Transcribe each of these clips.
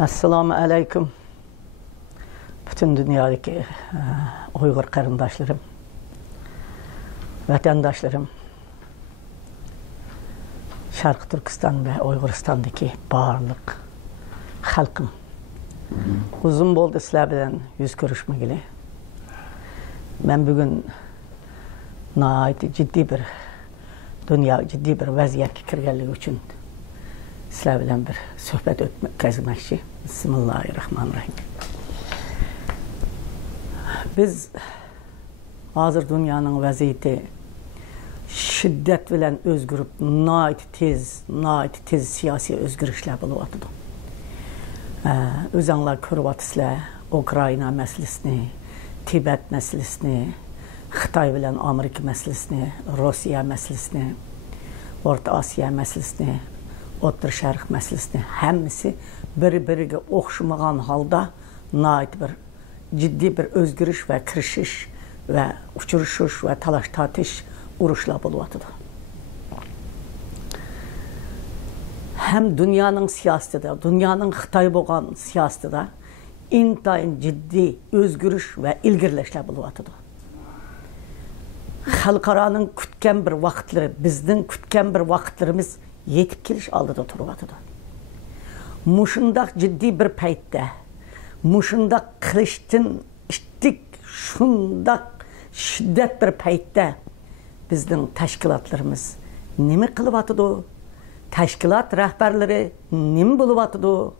Assalamu alaikum. Bütün dünyadaki Uygur karındaşlarım, vatandaşlarım, Şarkı Türkistan ve Uyguristan'daki bağırlık halkım. Uzun boldu sizler bilen yüz görüşmegili. Ben bugün ciddi bir ciddi bir vaziyetke kirgenligi üçün sizler bilen bir sohbet ötkazmakçı. Bismillahirrahmanirrahim. Biz hazır dünyanın vaziyeti şiddet bilen özgürüp tez siyasi özgürüşler buluvatıdı. Özanlar körüvatıslar Ukrayna meselesini, Tibet meselesini, Xitay bilen Amerika meselesini, Rusya meselesini, Orta Asya meselesini, Orta Şərq meselesini hemmisi biri-biriga oxşamagan halda bir ciddi bir özgürüş ve kirişiş ve uçuruşuş ve talaş tatış uruşlar buluvatıdı. Hem dünyanın siyasetinde, dünyanın Xitay boğan siyasetinde intayın ciddi özgürüş ve ilgirleşler buluvatıdı. Halkaranın kütken bir vakitleri, bizden kütken bir vakitlerimiz yetip keliş aldıda turuvatıdı. Muşundak ciddi bir paytda, muşundak kılıçtın iştik, şundak şiddet bir paytda bizden teşkilatlarımız nemi kılıvatıdı? Teşkilat rehberleri nemi buluvatıdı?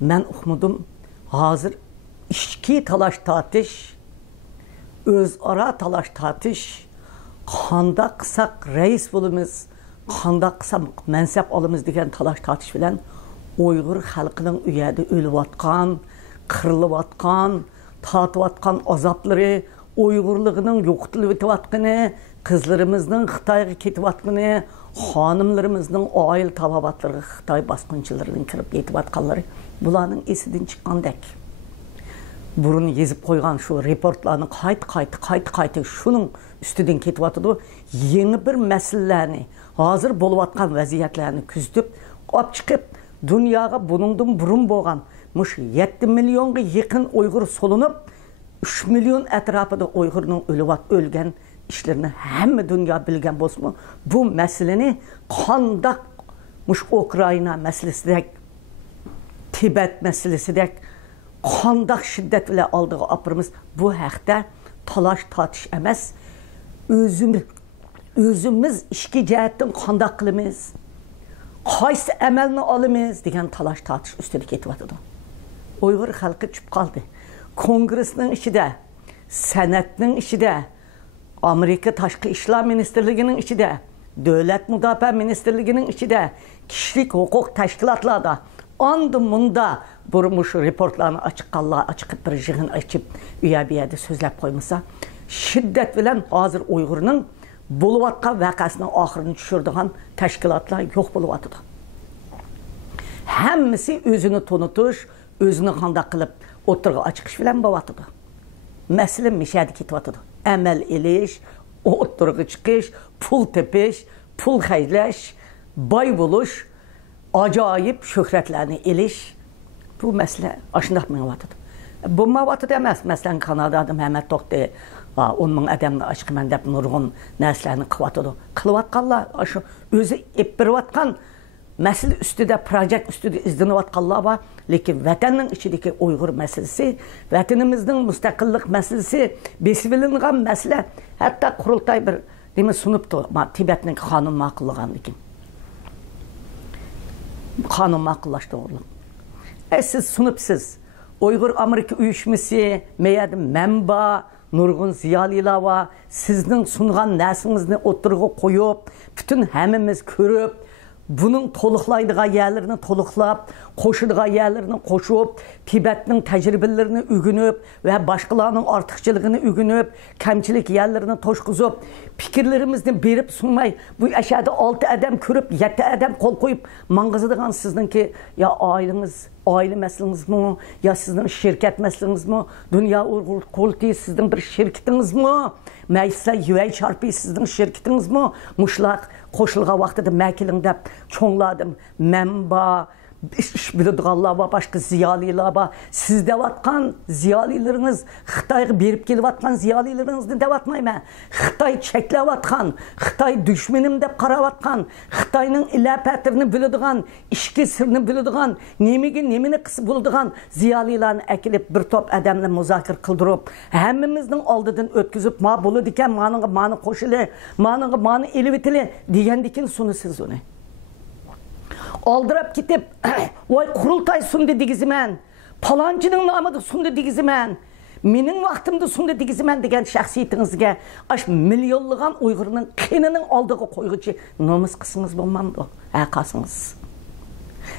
Ben okumudum, hazır işki talaş tatış, özara talaş tatış, kanda kısak reis bulumuz, kanda kısak mensep alımız degen talaş tatış bilen Uygur halkının üyede ölüvatkan, kırılıvatkan, tatıvatkan azapları, Uygurluğunun yoktuluvatkanı, kızlarımızın Xitay'a ketivatkanı, hanımlarımızın aile tababatları, Xitay baskınçılarının kirip yetivatkanları bulanın esidin çıkan dek. Burun yezip koygan şu reportlarını kayıt şunun üstüden ketivatıdı. Yeni bir meselelerini, hazır boluvatkan vaziyetlerini küzdüp, op çıkıp, dünyaya bunundan burun boğan, 7 milyonga yakın Uygur solunup, 3 milyon etrafında Uygur'un ölgen işlerini hem dünya bilgen bolsun. Bu meseleni kandak Ukrayna meselesi dek, Tibet meselesi dek, kandak şiddet ile aldığı apırımız bu haqda talaş tatış emas. Özümüz işki cihetten kandak kılımız, qaysı emelini alımız degen talaş tatış üstelik etivatıdı. Uygur halkı çıp kaldı. Kongresinin içinde, senetinin içinde, Amerika Taşkı İşler Ministerliğinin içinde, Devlet Müdafaa Ministerliğinin içinde, kişilik hukuk teşkilatlarda, andımında burmuş reportlarını açık bir jığın açıp üye bir yerde sözlep koymasa, şiddet bilen hazır Uygur'un buluvatkan vakasının ahırını düşürdüğün teşkilatlar yok buluvatıdı. Hemmisi özünü tonutuş, özünü kanda kılıp oturga açıkış bilen bavatıdı. Mesele mişadi ketivatıdı. Emel eliş, oturga çıkış, pul tepiş, pul haylaş, bay buluş, acayip şöhretlerini eliş. Bu mesele aşındak mavatıdı. Bu mavatıdı emez. Mesela Kanada'da Mehmet Tok'ta onun adamını açık mendep nurgun neslerini kıvatıdı. Kılıvatkallar, özü epbirvatkan mesele üstüde, proje üstüde izlenivatkallar var. Lakin vatanın içindeki Uygur meselesi, vatanımızın müstakillik meselesi, besibilingan mesele, hatta kurultay bir demek sunuptu Tibet'nin kanun makıllığın dikin. Kanun makıllaştı oğlum. Siz sunupsiz, Uygur Amerika uyuşması, meyad menba, nurgun ziyaliler var, sizin sungan nesinizni oturga koyup, bütün hemimiz körüp, bunun toluqlaydığı yerlerini toluqlap, koşuduğu yerlerini koşup, Tibet'in tecrübelerini ügünüp ve başkalarının artıkçılığını ügünüp, kemçilik yerlerini toşkuzup, fikirlerimizni berip sunmay, bu aşağıda 6 adam körüp, 7 adam kol koyup, mangızıdığın sizin ki, ya aileniz, aile meseleniz mi, ya sizin şirket meseleniz mi, Dünya Uygur Koltuğu sizin bir şirketiniz mi, meclise yüvey çarpı sizin şirketiniz mi, muşlaq, koşulğa vaxtıda məkilində çoğladım, mənba, iş biladiganlar var, başka ziyaliler var. Siz devatkan ziyalileriniz, Xitayga berip kelyapkan ziyalilerinizni devatmayman. Xitay çeklevatkan, Xitay düşmenim dep qaravatkan, Xitayning ilapatini biladigan, ishki sirni biladigan, nemini qisib bo'ladigan ziyalilarni akilib bir top adamni muzokara qildirib, hammamizning oldidan o'tkazib, "Ma bo'ladi ekan, mani qo'shili, mani elivitili" degandikin sunisiz uni. Aldırıp gidip, "Voy qurultay sundu degiziman, palonchining nomida sundu degiziman, mening vaqtimda sundu degiziman" degan shaxsiyatingizga ash millionlagan Uyg'urning qinining oldiga qo'yg'ichi nomus qismingiz bo'lmamdi, aqasınız.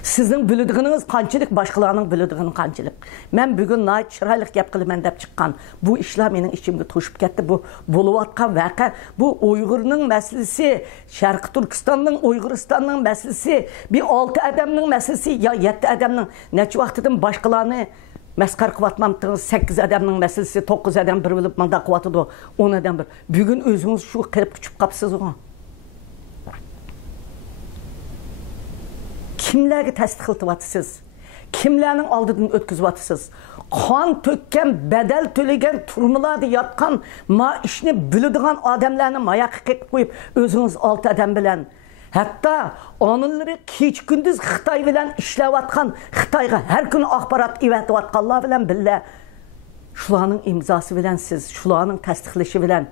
Sizning biladigingiz qanchalik, boshqalarning biladigini qanchalik. Men bugun nayt chiroyli gap qilaman deb chiqqan. Bu ishlar mening ichimga to'shib ketdi. Bu bo'layotgan vaqa, bu Uyg'urning masalasi, Sharq Turkistonning, Uyg'uristonning masalasi, bir 6 odamning masalasi yo 7 odamning necha vaqtidan boshqalarni masxar qilyapmanmiz. 8 odamning masalasi, 9 odam bir bo'lib manda qilyapti, 10 odam bir. Bugun o'zingiz shu qilib kuchib qapsiz-ku. Kimlerge tasdiq qilib kimlerning oldidan o'tkazyapsiz? Qon to'kkan, bedel to'lagan, turmalarda yotgan, ma ishni biladigan odamlarni mayoqqa qilib qo'yib, o'zingiz 6 odam bilan, hatto onunları kech kunduz Xitoy bilan ishlayotgan, Xitoyga har kun axborot evatayotganlar bilan billa shularning imzosi bilan siz, shularning tasdiqlashi bilan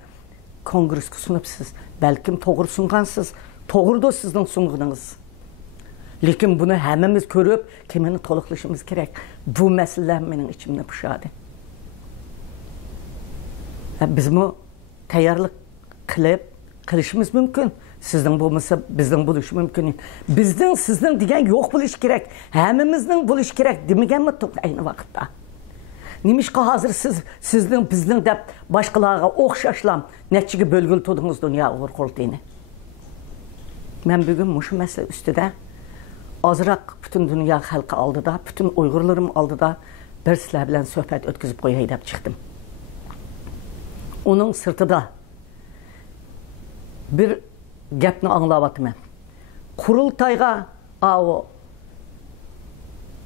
kongressga sunibsiz. Balkim to'g'ri sungansiz, to'g'ridir sizning sunganingiz. Lekin bunu hammamiz ko'rib, kimini to'liqlashimiz kerak. Bu masalalar mening ichimni pushadi. Bizmi tayyorlik qilishimiz mumkin. Sizning bo'lmasa, bizning bo'lishi mumkin. Bizning, sizning degan yo'q bo'lish kerak. Hammamizning bo'lish kerak demaganmi ayni vaqtda? Nimishqa hozir sizning, bizning deb boshqalarga o'xshashlam nechiga bo'lgil to'dingiz dunyo Uyg'ur qurultayini. Men bugun mushu masala ustida azraq bütün dünya xalqi oldida, bütün Uyg'urlarim oldida bir sizlar bilan suhbat o'tkazib qo'yay deb chiqdim. Uning sirtida bir gapni anglayapman. Qurultayga o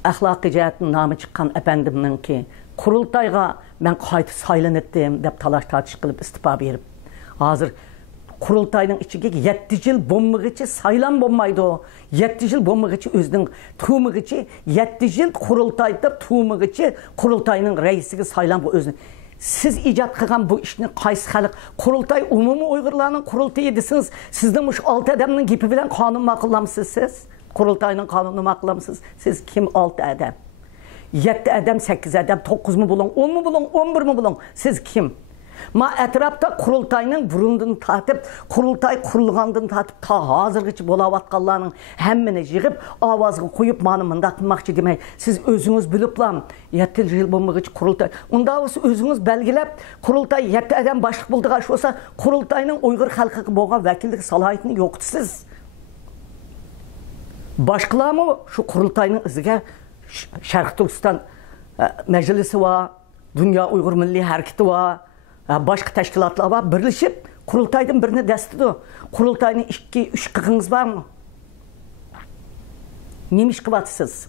axloqiy jihatdan nomi chiqqan apandimninki Qurultayga men qayta saylandim deb talash tartish qilib istifa berib, hozir Qurultayning ichiga 7 yil bo'lmag'icha saylan bo'lmaydi. 7 yil bo'lmag'icha o'zining tu'mig'icha 7 yil Qurultayda tu'mig'icha Qurultayning raisiga saylan bu o'zini. Siz ijod qilgan bu ishni qaysi xalq Qurultay umumiy Uyg'urlarning qurultayi desiniz, sizning mush 6 odamning gapi bilan qonun ma'qullamsiz siz? Qurultayning qonunini ma'qullamsiz? Siz kim 6 odam? 7 odam, 8 odam, 9 mi bo'lin, 10 mi bo'lin, 11 mi bo'lin? Siz kim? Ma etrafta Qurultayning burundan tatib, Qurultay qurilgandan tatib ta hozirgacha bo'layotganlarning hammani yig'ib, ovozga qo'yib, "Mani bunda qilmoqchi" demay, siz o'zingiz biliblam, 7 yil bo'lmag'ich Qurultay. Unda o'zingiz belgilab, Qurultay 7 odam boshliq bo'ldigan bo'lsa, Qurultayning Uyg'ur xalqiga bo'lgan vakillik salohiyatini yo'qtisiz. Boshqalarmi shu Qurultayning iziga Sharq Turkiston majlisi va Dunyo Uyg'ur milliy harakati va başka teşkilatlar var, birleşip Qurultaydan birini destidi. Qurultayning 2-3 qığınız var mı? Nemish qilyapsiz?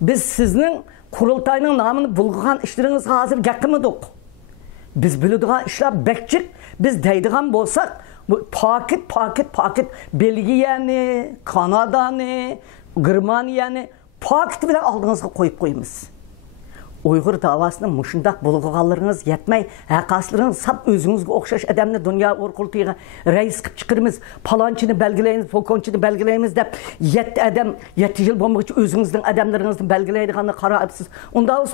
Biz sizning Qurultayning nomini bulg'an ishlaringizga hozir gapirmadik. Biz biladigan ishlar bekchik, biz deydigan bo'lsak, bu paket Belgiyani, Kanadani, Germaniyani paket bilan oldingizga qo'yib qo'yamiz. Uyghur davasını muşundaq bulğuğallarınız yetmey, haqaslarınız sap özünüzge okşaş adamını dünya orkultuğuna reis qıp çıkırımız, palançını belgileyiniz, polkonçını belgileyiniz dep, 7 adam, 7 yıl bomba için özünüzden adamlarınızın belgileydiğini qara apsiz. Onda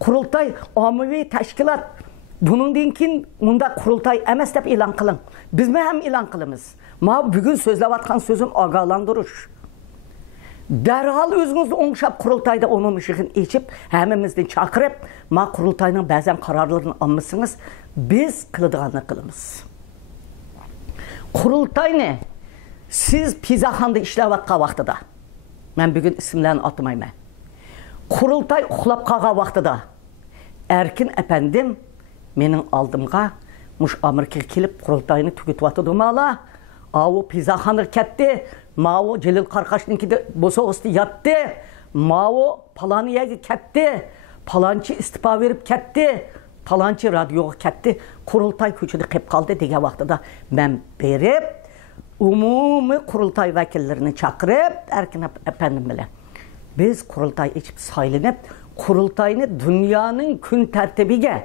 Qurultay, amuvi teşkilat, bunun dinkin, onda Qurultay emes dep ilan qılın. Biz mi hem ilan qılımız? Ma bugün sözlevatkan sözüm ağalandırış. Derhal özünüzü oңşap Qurultayda onun ışığını içip, hemimizden çakırıp, ma Qurultayның bəzən kararlarını almışsınız, biz kılıdığanını kılımız. Qurultay ne? Siz pizaxanda işləvatqa vaxtıda, mən bugün isimlərini atmayım. Qurultay uxlap qağa vaxtıda, Erkin efendim, menin aldımğa, muş Amerika'ya kelip Qurultayını tüketvatıdım ala, Avu Pizaxanır ketdi, Mao Celil Qarqashninkide bosoğusti yatdı, Mao Palaniyaga ketdi, Palanchi istifa verip ketdi, Palanchi radioga ketdi, Qurultay ko'chada qolib qoldi degan vaqtida men berib, umumiy Qurultay vakillerini chaqirib, Erkin efendim bilan biz Qurultay içip saylanıp, Qurultayni dünyanın kun tertibiga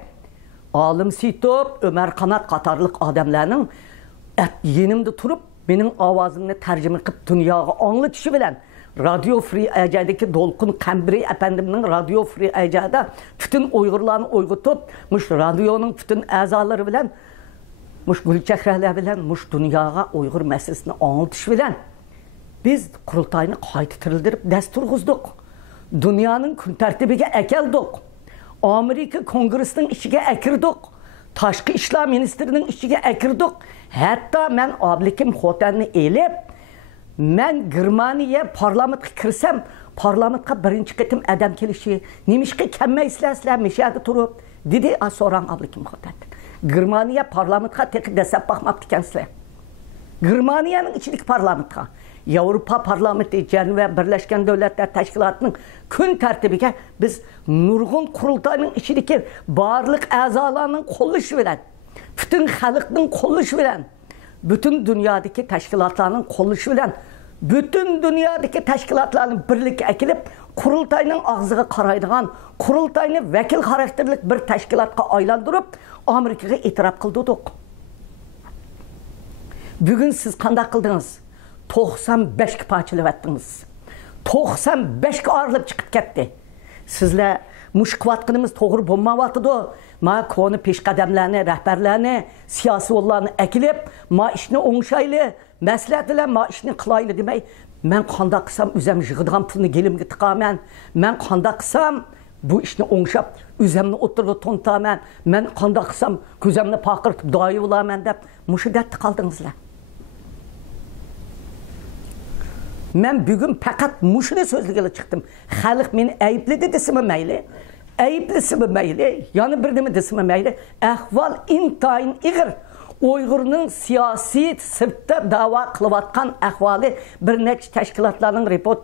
Alim Sitop, Ömer Kanat qatarlıq adamlarning yenimde turup benim avazımni tercüme qilib dunyoga anlatışı bilen Radio Free Aja'daki Dolqun Qambiri efendimning Radio Free Aja'da bütün Uygurlarni uyg'otib, mush radioning bütün a'zolari bilen mush gulchehralar bilen mush dunyoga Uygur meselesini anlatışı bilen biz Qurultayni qayta tirildirib dastur tuzdik. Dünyanın kun tertibiga akeldik. Amerika Kongresining ichiga akirdik. Tashqi ishlar ministrining ichiga akirdik. Hatta men oblikim xotanni elib, men Germaniya parlamentga kirsam, parlamentga birinchi qitim adam kelishi, nimishqa kelmaysizlar, mishada turib, dedi so'rang oblikim xotan. Germaniya parlamentga teqib dasab baxmabdi ekansizlar. Germaniyaning ichidagi parlamentga Avrupa Parlamenti ve Birleşken Devletler Teşkilatı'nın kun tertibiga biz nurgun Qurultayning içindeki barlık azalarının qo'llashi bilan, bütün xalqning qo'llashi bilan, bütün dünyadaki teşkilatlarının qo'llashi bilan, bütün dünyadaki teşkilatlarning birlikka akilib, Qurultayning og'ziga qaraydigan, Qurultayni vakil xarakterlik bir teşkilatga aylantirib, Amerikaga e'tirof qildik. Bugün siz qanday qildingiz? 95 parçalab etdiniz. 95 ayrılıp çıkıp ketdi. Sizler muşqvatqınımız to'g'ri bo'lmayotdi. Ma koni peshqadamlarni, rahbarlarni, siyosiy yo'llarni akilib, ma ishni o'ngshayli, maslahat bilan ma ishni qilayli demay, men qanday qilsam o'zim yig'adigan pulni gelimga tiqaman, men qanday qilsam bu ishni o'ngshab, o'zimni o'tirga to'ntaman, men qanday qilsam ko'zimni paqirtib doyi bo'laman deb mushidatda qoldingizlar. Men bugün fakat muşunu sözlüğüyle çıktım. Xalq meni ayıpledi desimi mayli, ayıplısimi mayli, yani bir nima desimi mayli, ahval intayin ig'ir. Uygur'un siyasi sırtta dava kılıvatkan ahvali bir neçe teşkilatlarının report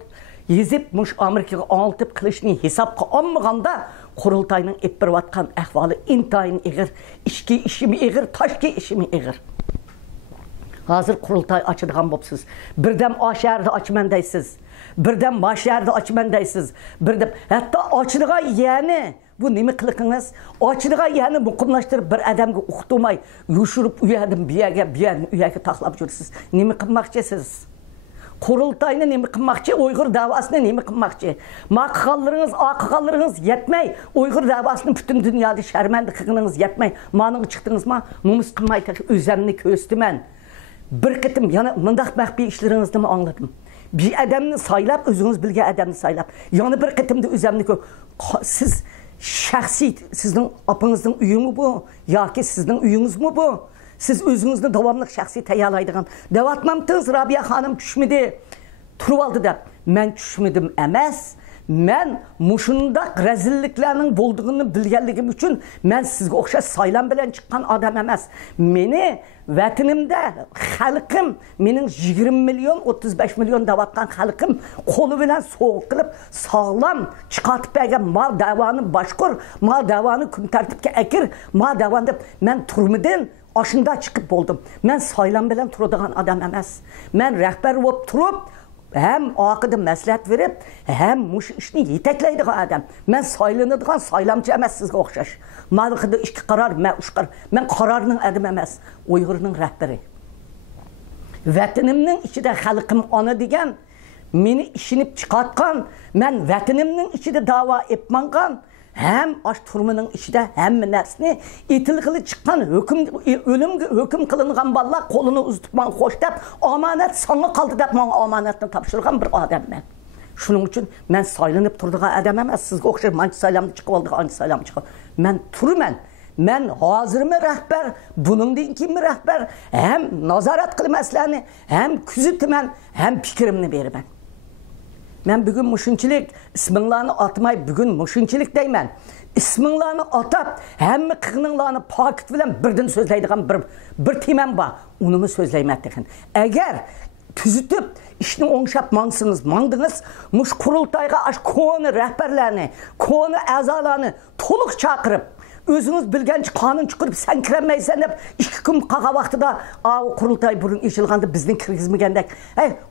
yezip muş Amerika'ya anlatıp kılışını hesapka almaganda Qurultayning ettirvatkan ahvali intayin ig'ir, işki işimi ig'ir, taşki işimi ig'ir. Hazır Qurultay açıdığan bopsiz. Birdem o şehirde açman deysiz. Birdem ma şehirde açman deysiz. Birdem hatta açıdığa yani bu nemi qılıqınız? Açıdığa yani muqimlaştırıp bir adamga uqtumay, yuşurup uyadım biyaga taqlab jursiz. Nemi qilmoqchisiz? Qurultayni nemi qilmoqchi? Uyg'ur davasini nemi qilmoqchi? Maqallarınız, aqallarınız yetmey. Uyg'ur davasini bütün dünyada şermendi qilganingiz yetmey. Manığı çıktınız mı? Numus qilmay özümni ko'stiman. Bir qitim yana mındaq maxfiy ishlaringizni anladım. Bir adamni saylab, özünüz bilgan adamni saylab, yana bir qitimda özümni siz shaxsiy sizning apangizning uyimi bu yoki sizning uyingizmi bu? Siz özünüzni davomli shaxsiy tayyorlaydigan davatmamsiz Rabia xonim tushmidi, turib oldi deb. Men tushmidim emas. Men mushundaq rezilliklarning bo'ldig'ini bilganligim uchun men sizga o'xshash saylan bilan chiqqan odam emas. Meni vatanimda xalqim, mening 20 milyon, 35 milyon davatgan xalqim qo'li bilan so'q qilib, sog'lom chiqarib bergan mal davoni boshqur, mal davoni kun tartibga akir, mal davon deb men turmidan oshunda chiqib bo'ldim. Men saylan bilan turadigan odam emas. Men rahbar bo'lib turib hem aqıda məsləhət verib, hem muş işini yetaklaydigan adam. Men saylanadigan saylamchi emas sizga o'xshash. Malqida ikki qaror, men uch qaror. Men qarorning adam emas, Uyg'urning rahbari. Vatanimning ichida xalqim ona degan, meni ishinib chiqatgan, men vatanimning ichida da'vo etmangan, hem aş turmunun içinde hem narsani etilgili çıkan ölümge hüküm kılıngan balla kolunu uzatman hoş dep amanet sana kaldı dep bana amanetini tapşırgan bir adam ben. Şunun için ben saylanıp turduğum adam emas. Sizge okşar mançı saylamda çıkıp aldık, ançı saylamda çıkıp. Ben turmen. Men hazır mı rehber, bunun din kim mi rehber? Hem nazaret kılmaslarını, hem küzütmen, hem fikrimini verimen. Ben bugün muşunçilik isminlarını atmay bugün muşunçilik deymen. İsminlarını atab hemme kığınlarını pakit bilen birden sözleydiğim bir temem var. Onu mu sözleymettiğin. Eğer tüzütüp işini oңşap mandınız, muş kurultayga aş konu rehberlerini, konu azalarını toluk çakırıp, özünüz bilgenç kanun çıkırıp sen kiremeysen hep 2 gün kağa vaxtıda kurultay burun işilgandı bizden kirgizmegендek.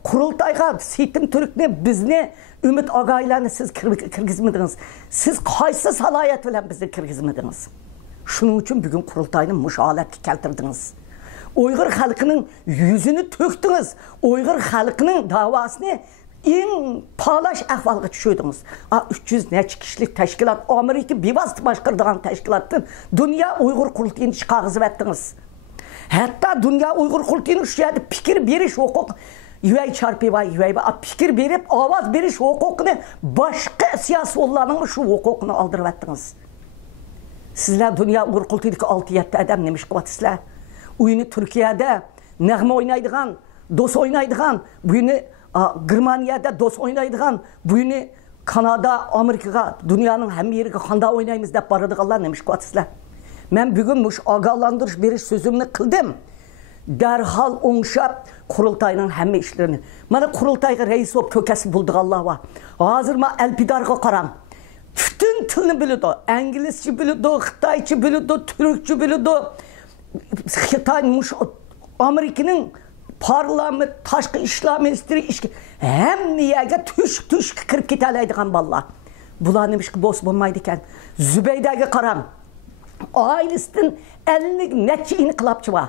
Kurultayga Seytim Türk'ne bizni Ümit Agaylarını siz kirgizmediniz. Siz kaysı salayet bilen bizni kirgizmediniz. Şunun için bugün kurultayını muş aletki keltirdiniz. Uyghur halkının yüzünü töktünüz. Uyghur halkının davasını en palaş ahvalga düşürdünüz. 300 neçə kişilik teşkilat, Amerika bivast başkırdığın teşkilattın Dünya Uyghur Kurultayını çıkargızıp ettiniz. Hatta Dünya Uyghur Kurultayını şu yerde fikir beriş hukuk, yüvey çarpı var, fikir berip avaz beriş hukukunu başka siyasi ollarının şu hukukunu aldırıp ettiniz. Sizler Dünya Uyghur Kurultayı'daki 6-7 adam demiş ki sizler. Oyunu Türkiye'de nəğmə oynaydıgan, dos oynaydıgan, bugünü Germaniyada dos oynaydıgan, bugünü Kanada, Amerika'ga, dünyanın hem yeri kanda oynayımız deyip baradıqallar demiş kuatisler. Ben bugün muş ağalandırış beriş sözümünü kıldım. Derhal oңşap kurultayının hemme işlerini. Bana kurultayga reis olup kökesi bulduk Allah var. Hazır mı elpidarga karam. Bütün tılını biliyordu. İngilizce biliyordu, Xitayçı biliyordu, Türkçü biliyordu. Xitaymış Amerika'nın parlament, taşkı İslam ministri hem niyege tüş kırıp gitaleydiğen valla. Bular demiş ki boz bulmaydıken Zübeyde'ye karam. Ailesinin 50 netçe inkılapçı var.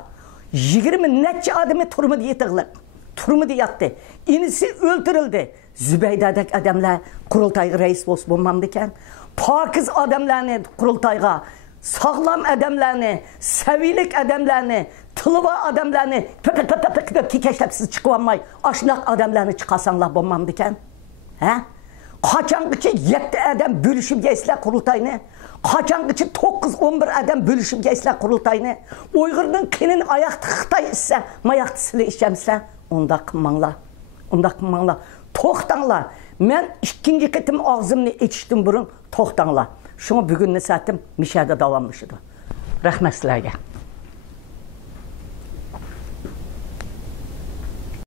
20 netçe adamı turmadı yetirlik. Turmadı yattı. İnisi öldürüldü. Zübeyde'deki adamlar kurultayga reis boz bulmamdıken. Pakiz adamlarını kurultayga sağlam adamlarını, sevilik adamlarını, tılıva adamlarını pöpöp kikeşlep siz çıkıvanmay, aşınak adamlarını çıkasanlar bombam diken. Kaçangıcı 7 adam bölüşüp geçsler kurultayını, kaçangıcı 9-11 adam bölüşüp geçsler kurultayını, Uygur'un kinin ayaktı Xitay ise, mayaktı sile işlemsler, onda kımmanlar. Toxtanlar, ben 2. ketim ağzımını içtim burun, toxtanlar. Şuna bugün ne saatim mişədə davamlaşıdı. Rəhmət sizlərə.